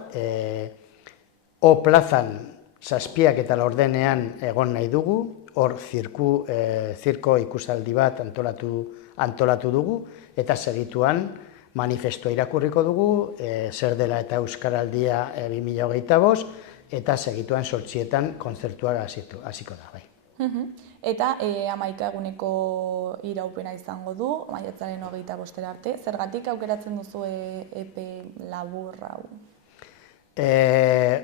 O plazan 7 eta 4 egon nahi dugu, hor zirko ikusaldi bat antolatu dugu, eta segituan manifestua irakurriko dugu, zer dela eta Euskaraldia 2025, eta segituan 8 kontzertua hasiko da. Eta 11 eguneko iraupena izango du, maiatzaren 25 arte. Zergatik aukeratzen duzu epe labur hau?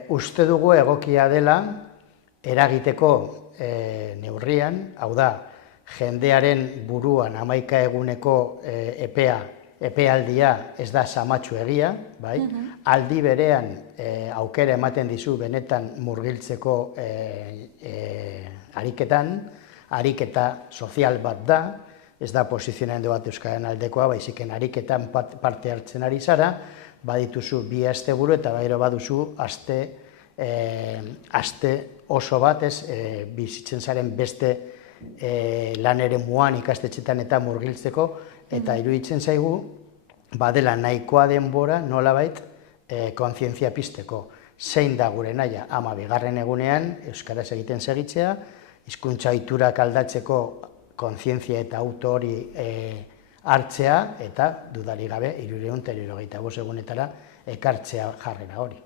Uste dugu egokia dela eragiteko neurrian, hau da, jendearen buruan 11 eguneko epealdia ez da zamatxu egia, aldi berean aukera ematen dizu benetan murgiltzeko ariketa sozial bat da, ez da posizionamendu bat Euskararen aldekoa, baiziken ariketan parte hartzen ari zara, badituzu 2 asteburu eta bairo baduzu aste oso bat, bizitzen zaren beste lan eremuan ikastetxetan eta murgiltzeko, eta iruditzen zaigu badela nahikoa denbora nolabait kontzientzia pizteko. Zein da gure nahia? 12. egunean euskaraz egiten segitzea, hizkuntza ohiturak aldatzeko kontzientzia eta auto hori hartzea eta dudarik gabe 375 egunetara ekartzea jarrera hori.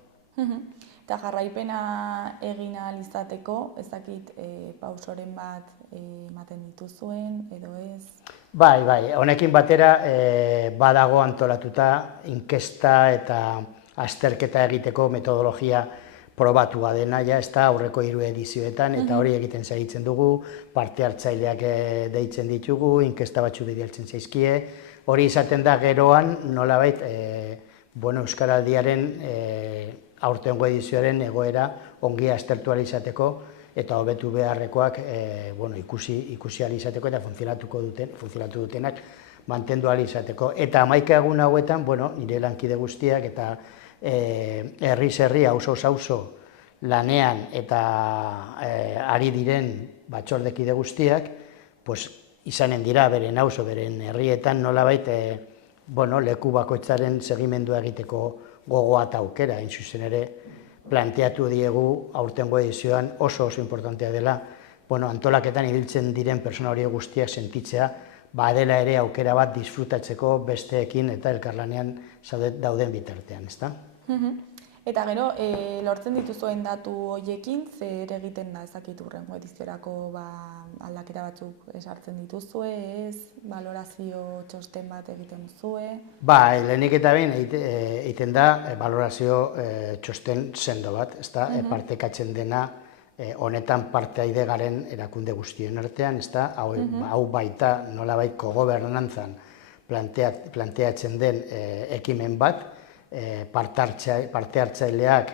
Eta jarraipena egin ahal izateko, ez dakit pausoren bat ematen dituzuen edo ez? Bai, honekin batera badago antolatuta inkesta eta azterketa egiteko metodologia probatua dena, ez da aurreko 3 edizioetan, eta hori egiten segitzen dugu, parte hartzaileak deitzen ditugu, inkesta batzu bidaltzen zaizkie, hori izaten da geroan nolabait Euskaraldiaren aurtengo edizioaren egoera ongi aztertu ahal izateko eta hobetu beharrekoak ikusi ahal izateko eta funtzionatu dutenak mantendu ahal izateko. Eta 11 egun hauetan, nire lankide guztiak eta herriz herri, auzo lanean eta ari diren batzordekide guztiak, izanen dira beren auzo, beren herrietan nolabait leku bakoitzaren segimendua egiteko gogoa eta aukera, hain zuzen ere planteatu diegu aurtengo edizioan oso importantea dela antolaketan ibiltzen diren pertsona horiek guztiak sentitzea badela ere aukera bat disfrutatzeko besteekin eta elkarlanean dauden bitartean, ezta? Eta gero, lortzen dituzuen datu horiekin, zer egiten da ezakit hurrengo ediziorako aldaketa batzuk esartzen dituzue, ez? Balorazio txosten bat egiten duzue? Lehenik eta behin egiten da balorazio txosten sendo bat, ezta? Partekatzen dena honetan parteide garen erakunde guztien artean, ezta? Hau baita nolabait kogobernantzan planteatzen den ekimen bat, parte hartzaileak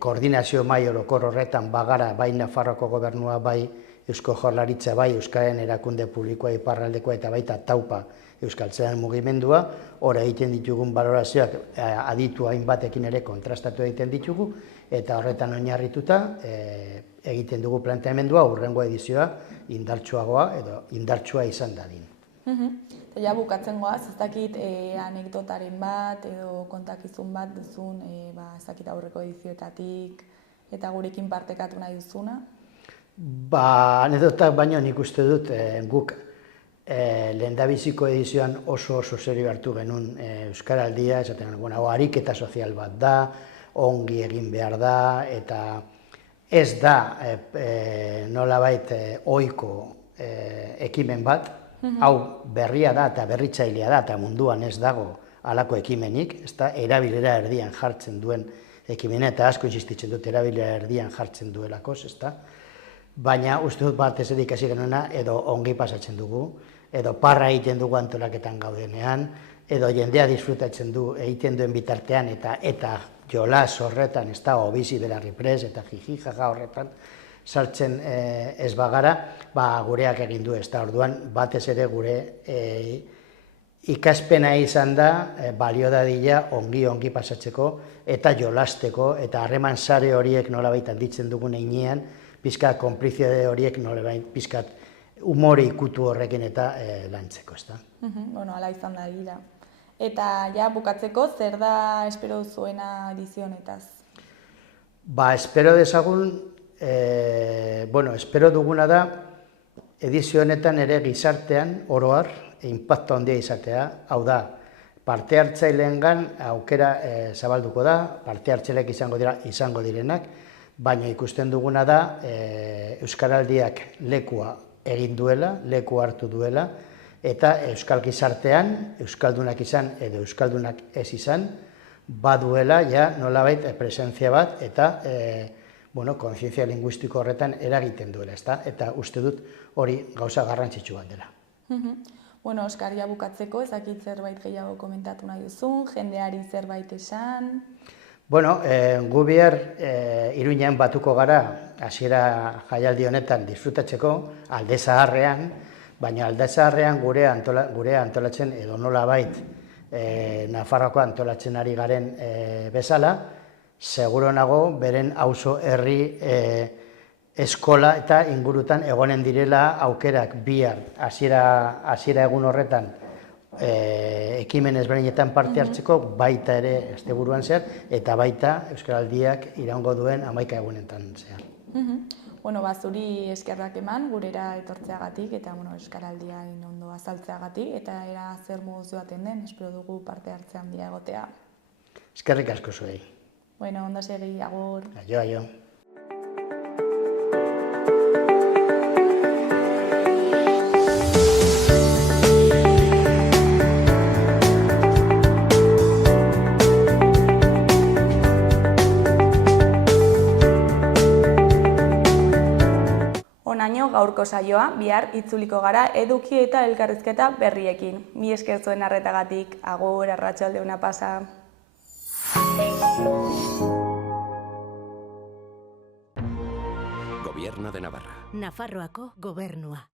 koordinazio mahai orokor horretan bagara bai Nafarroako gobernua, bai Eusko Jaurlaritza, bai Euskararen erakunde publikoa iparraldekoa eta baita taupa Euskaltzaleen mugimendua, hor egiten ditugun balorazioak aditu hainbatekin ere kontrastatu egiten ditugu eta horretan oinarrituta egiten dugu planteamendua hurrengo edizioa indartsuagoa edo indartsua izan dadin. Eta ja bukatzen goaz, ez dakit anekdotaren bat edo kontakizun bat duzun, ez dakit aurreko edizioetatik eta gurekin partekatu nahi duzuna? Anekdotak baino nik uste dut guk lehendabiziko edizioan oso serio hartu genuen Euskaraldia, esaten hau ariketa sozial bat da, ongi egin behar da, eta ez da nolabait ohiko ekimen bat, hau berria da eta berritzailea da eta munduan ez dago halako ekimenik, erabilera erdian jartzen duen ekimena eta asko insistitzen dut erabilera erdian jartzen duelako, baina uste dut batez ere ikasi genuena edo ongi pasatzen dugu, edo parra egiten dugu antolaketan gaudenean, edo jendea disfrutatzen du egiten duen bitartean eta jolas horretan, obizi belarri pres eta jiji jaja horretan, sartzen ez bagara, gureak egin du, orduan batez ere gure ikaspena izan da, balio dadila ongi pasatzeko eta jolasteko eta harreman sare horiek nolabait handitzen dugun heinean, pizkat konpliziade horiek nolabait pizkat umore ikutu horrekin eta lantzeko, ezta? Hala izan da egia. Eta ja bukatzeko, zer da espero duzuena edizio honetaz? Espero dezagun, espero duguna da edizio honetan ere gizartean oroar inpaktu handia izatea, hau da, parte hartzaileengan aukera zabalduko da, parte hartzaileak izango direnak, baina ikusten duguna da Euskaraldiak lekua egin duela, leku hartu duela, eta euskal gizartean, euskaldunak izan edo euskaldunak ez izan, baduela nolabait presentzia bat eta kontzientzia linguistiko horretan eragiten duela, eta uste dut hori gauza garrantzitsu bat dela. Oskar, bukatzeko, ezakit zerbait gehiago komentatu nahi duzun, jendeari zerbait esan? Gu bihar Iruñean batuko gara, hasiera jaialdi honetan disfrutatzeko, Alde Zaharrean, baina Alde Zaharrean gure antolatzen edo nolabait Nafarroako antolatzen ari garen bezala, seguro nago beren auzo herri eskola eta ingurutan egonen direla aukerak bihar hasiera egun horretan ekimen ezberdinetan parte hartzeko, baita ere asteburuan zehar, eta baita Euskaraldiak iraungo duen 11 egunetan zehar. Bueno, zuri eskerrak eman gurera etortzeagatik eta Euskaraldia ondo azaltzeagatik eta era zer moduz joaten den, espero dugu parte hartze handia egotea. Eskerrik asko zuei. Bueno, ondo segi, agur. Aio, aio. Honaino gaurko saioa, bihar itzuliko gara eduki eta elkarrizketa berriekin. Mi esker zuen arretagatik, agur, arratsalde ona pasa. Gobierno de Navarra. Nafarroako gobernua.